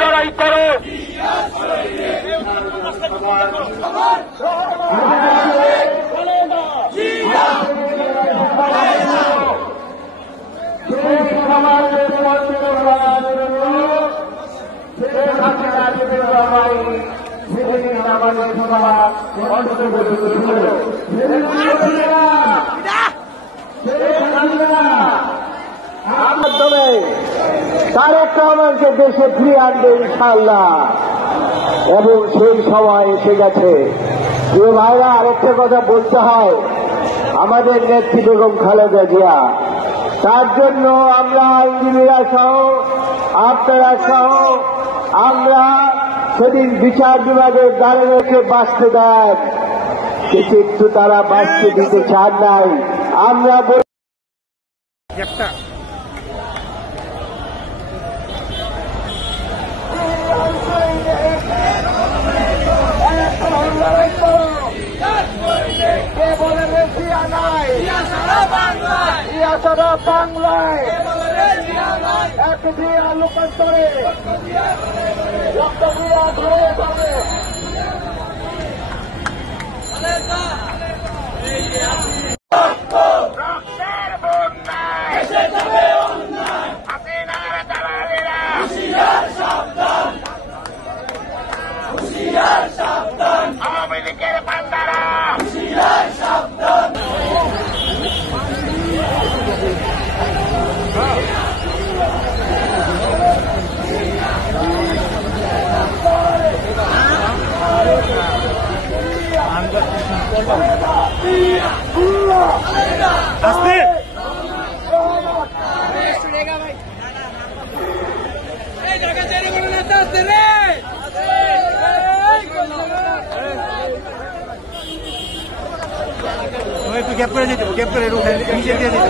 লড়াই করো মাধ্যমে তারেক রহমানকে দেশে ফিরিয়ে আনবে ইনশাআল্লাহ, এবং সেই সময় এসে গেছে। প্রিয় ভাইরা, আরেকটা কথা বলতে হয়, আমাদের নেত্রী বেগম খালেদা জিয়া, তার জন্য আমরা আইনজীবীরা সহ আপনারা সহ আমরা সেদিন বিচার বিভাগের দ্বারে রেখে বাঁচতে দেন, কিন্তু তারা বাঁচতে দিতে চান নাই। আমরা বাংলায় এক দিয়া লোকান্তরে রক্ত দিয়া ধরে যাবে। রক্তের বন্যায় এসে যাবে অন্যায়, হাসিনার দালালেরা হুঁশিয়ার সাবধান, হুঁশিয়ার সাবধান, আওয়ামী লীগের বান্দারা হুঁশিয়ার সাবধান। আস্তে একটু গ্যাপ করে দিতে, গ্যাপ করে নিচে দিয়ে দিতে।